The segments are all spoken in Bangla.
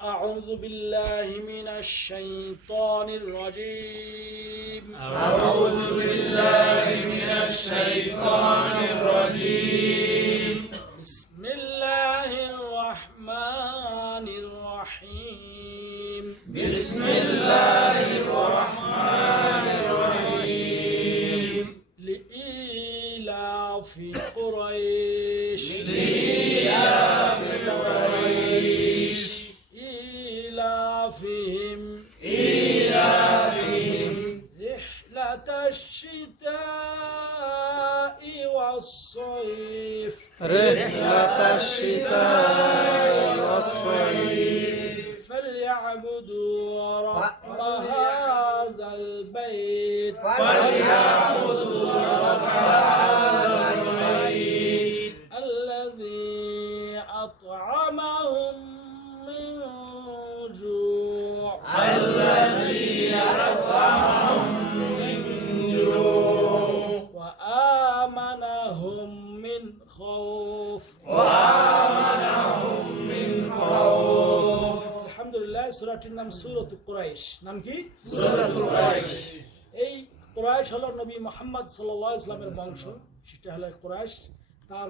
أعوذ بالله من الشيطان الرجيم أعوذ بالله من الشيطان الرجيم بسم الله الرحمن الرحيم بسم الله الرحمن الرحيم لإيلاف قريش لإيلاف قريش إيلافهم رحلة الشتاء والصيف رحلة الشتاء والصيف فليعبدوا رب هذا البيت فليعبدوا رب هذا البيت الذي أطعمهم من جوع الذي أطعمهم من جوع وآمنهم من خوف وآمنهم من خوف আলহামদুলিল্লাহ সূরাটির নাম সূরাত কুরাইশ নাম কি সূরাত কুরাইশ এই কুরাইশ হলো নবী মুহাম্মদ সাল্লাল্লাহু আলাইহি ওয়াসাল্লামের বংশ সেটা হলো কুরাইশ তার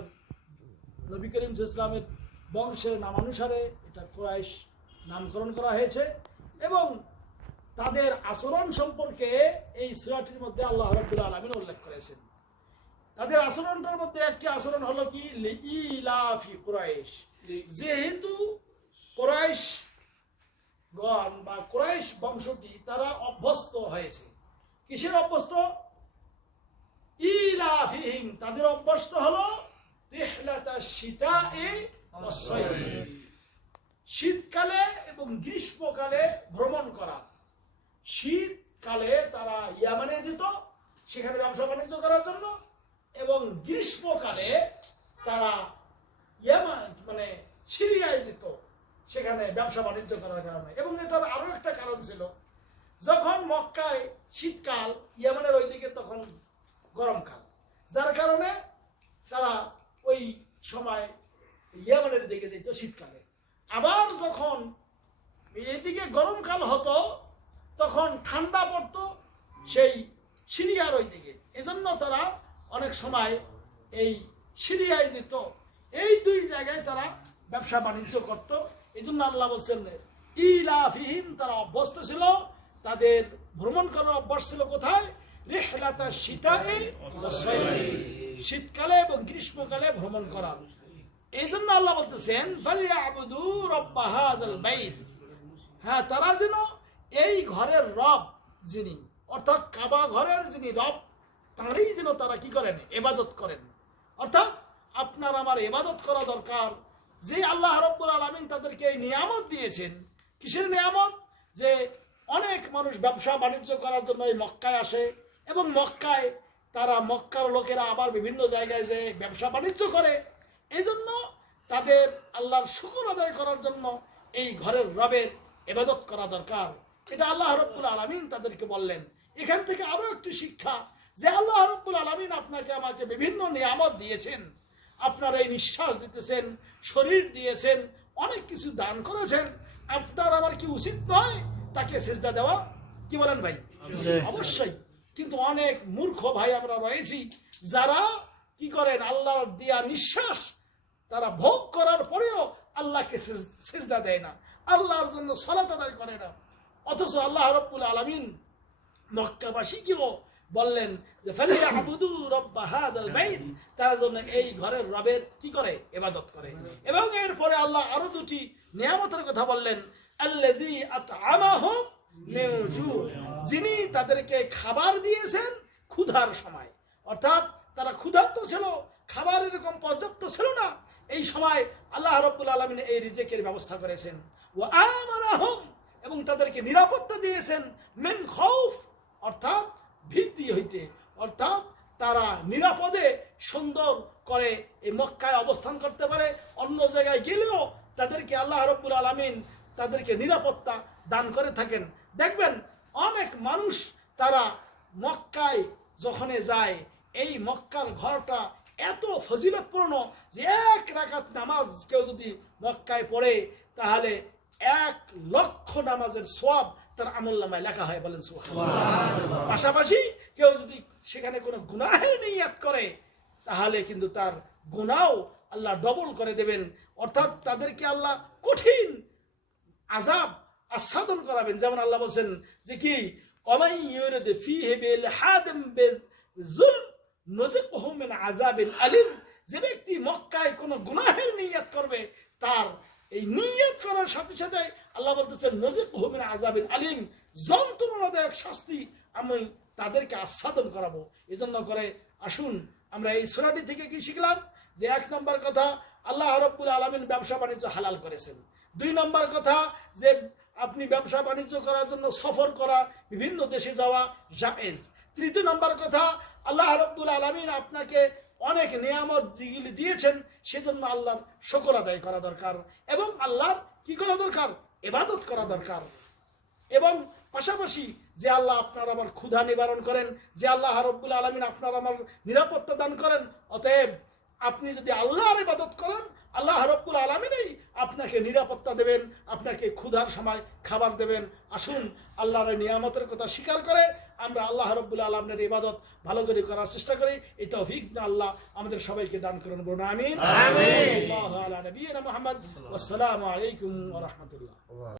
নবী করিম সাল্লাল্লাহু আলাইহি ওয়াসাল্লামের বংশের নামানুসারে এটা কুরাইশ নামকরণ করা হয়েছে এবং তাদের আচরণ সম্পর্কে এই সূরাটির মধ্যে আল্লাহ রাব্বুল আলামিন উল্লেখ করেছেন তাদের আচরণটার মধ্যে একটি আচরণ হলো কি লিইলাফি কুরাইশ যেহেতু কুরাইশ গণ বা কুরাইশ বংশটি তারা অভ্যস্ত হয়েছে কিসের অভ্যস্ত ইলাফিহিম তাদের অভ্যস্ত হলো রিহলাতাশ শীতা'i ওয়াস-সাইফ শীতকালে এবং গ্রীষ্মকালে ভ্রমণ করা শীতকালে তারা ইয়ামানে যেত সেখানে ব্যবসা বাণিজ্য করার জন্য এবং গ্রীষ্মকালে তারা ইয়ামান মানে সিরিয়ায় যেত সেখানে ব্যবসা বাণিজ্য করার কারণে এবং এটার আরো একটা কারণ ছিল যখন মক্কায় শীতকাল ইয়ামানের ওইদিকে তখন গরমকাল যার কারণে তারা ওই সময় ইয়ামানের দিকে যেত শীতকালে আবার যখন এইদিকে গরমকাল হতো তখন ঠান্ডা পড়তো সেই সিরিয়ার ওই দিকে এজন্য তারা অনেক সময় এই সিরিয়ায় যেত এই দুই জায়গায় তারা ব্যবসা বাণিজ্য করত এই জন্য আল্লাহ বলছেন ইলাফিহিম তারা অভ্যস্ত ছিল তাদের ভ্রমণ করার অভ্যাস ছিল কোথায় রিহলাতাশ শীতা'i ওয়াস-সাইফ শীতকালে এবং গ্রীষ্মকালে ভ্রমণ করা এই জন্য আল্লাহ বলতেছেন ফালিয়াবুদু রব্ব হাযাল বাইত হ্যাঁ তারা যেন এই ঘরের রব যিনি অর্থাৎ কাবা ঘরের যিনি রব তারই যেন তারা কি করেন ইবাদত করেন অর্থাৎ আপনার আমার ইবাদত করা দরকার যে আল্লাহ রাব্বুল আলামিন তাদেরকে এই নিয়ামত দিয়েছেন কিসের নিয়ামত যে অনেক মানুষ ব্যবসা বাণিজ্য করার জন্য এই মক্কায় আসে এবং মক্কায় তারা মক্কার লোকেরা আবার বিভিন্ন জায়গায় যে ব্যবসা বাণিজ্য করে এই জন্য তাদের আল্লাহর শুকর আদায় করার জন্য এই ঘরের রবের ইবাদত করা দরকার এটা আল্লাহ রাব্বুল আলামিন তাদেরকে বললেন এখান থেকে আরো একটি শিক্ষা যে আল্লাহ রাব্বুল আলামিন আপনাকে আমাকে বিভিন্ন নিয়ামত দিয়েছেন আপনার এই নিঃশ্বাস দিতেছেন শরীর দিয়েছেন অনেক কিছু দান করেছেন আপনার আমার কি উচিত নয় তাকে সিজদা দেওয়া কি বলেন ভাই অবশ্যই কিন্তু অনেক মূর্খ ভাই আমরা রয়েছি যারা কি করেন আল্লাহর দেয়া নিঃশ্বাস তারা ভোগ করার পরেও আল্লাহকে সিজদা দেয় না আল্লাহর জন্য সালাত আদায় করে না অথচ আল্লাহ রাব্বুল আলামিন মক্কাবাসীকেও বললেন যে ফালিয়াবুদু রব্ব হাযাল বাইত তারা যেন এই ঘরের রবের কি করে ইবাদত করে এবং এরপরে আল্লাহ আরো দুটি নিয়ামতের কথা বললেন আল্লাযী আত'আমাহুম মিন জু' যিনি তাদেরকে খাবার দিয়েছেন ক্ষুধার সময় অর্থাৎ তারা ক্ষুধার্ত ছিল খাবার এরকম পর্যাপ্ত ছিল না এই সময় আল্লাহ রাব্বুল আলামিন এই রিজিকের ব্যবস্থা করেছেন ওয়া আমানাহুম এবং তাদেরকে নিরাপত্তা দিয়েছেন মিন খাউফ অর্থাৎ ভীতি হইতে অর্থাৎ তারা নিরাপদে সুন্দর করে এই মক্কায় অবস্থান করতে পারে অন্য জায়গায় গেলেও তাদেরকে আল্লাহ রাব্বুল আলামিন তাদেরকে নিরাপত্তা দান করে থাকেন দেখবেন অনেক মানুষ তারা মক্কায় যখন যায় এই মক্কার ঘরটা এত ফজিলতপূর্ণ যে এক রাকাত নামাজ কেউ যদি মক্কায় পড়ে তাহলে 1,00,000 নামাজের সওয়াব তার আমলনামায় লেখা হয়, বলেন সুবহানাল্লাহ। পাশাপাশি কেউ যদি সেখানে কোনো গুনাহের নিয়ত করে তাহলে কিন্তু তার গুনাহও আল্লাহ ডবল করে দেবেন, অর্থাৎ তাদেরকে আল্লাহ কঠিন আযাব আস্বাদন করাবেন। যেমন আল্লাহ বলছেন যে কি ওয়ামান ইউরিদ ফীহি বিলহাদিম বিযুলম নুযিকহু মিন আযাবিন আলিম। যে ব্যক্তি মক্কায় কোনো গুনাহের নিয়ত করবে তার এই নিয়ত করার সাথে সাথে আল্লাহ বলতেছেন নুযিকহু মিন আযাবিন আলিম, যন্ত্রণাদায়ক শাস্তি আমি তাদেরকে আস্বাদন করাবো। এজন্য করে আসুন আমরা এই সূরাটি থেকে কি শিখলাম যে 1 নম্বর কথা আল্লাহ রাব্বুল আলামিন ব্যবসা বাণিজ্য হালাল করেছেন। 2 নম্বর কথা যে আপনি ব্যবসা বাণিজ্য করার জন্য সফর করা, বিভিন্ন দেশে যাওয়া জায়েজ। 3 নম্বর কথা আল্লাহ রাব্বুল আলামিন আপনাকে অনেক নিয়ামত যেগুলি দিয়েছেন সেজন্য আল্লাহর শুকর আদায় করা দরকার এবং আল্লাহর কি করা দরকার, ইবাদত করা দরকার। এবং পাশাপাশি যে আল্লাহ আপনার আমার ক্ষুধা নিবারণ করেন, যে আল্লাহ রাব্বুল আলামিন আপনার আমার নিরাপত্তা দান করেন, অতএব আপনি যদি আল্লাহর ইবাদত করেন আল্লাহ রাব্বুল আলামিনই আপনাকে নিরাপত্তা দেবেন, আপনাকে ক্ষুধার সময় খাবার দেবেন। আসুন আল্লাহর নিয়ামতের কথা স্বীকার করে আমরা আল্লাহ রাব্বুল আলামিনের ইবাদত ভালো করে করার চেষ্টা করি। এই তৌফিক আল্লাহ আমাদের সবাইকে দান করুন, বলুন আমিন। আমিন। সাল্লাল্লাহু আলা নবিয়িনা মুহাম্মদ ওয়া আসসালামু আলাইকুম ওয়া রাহমাতুল্লাহ।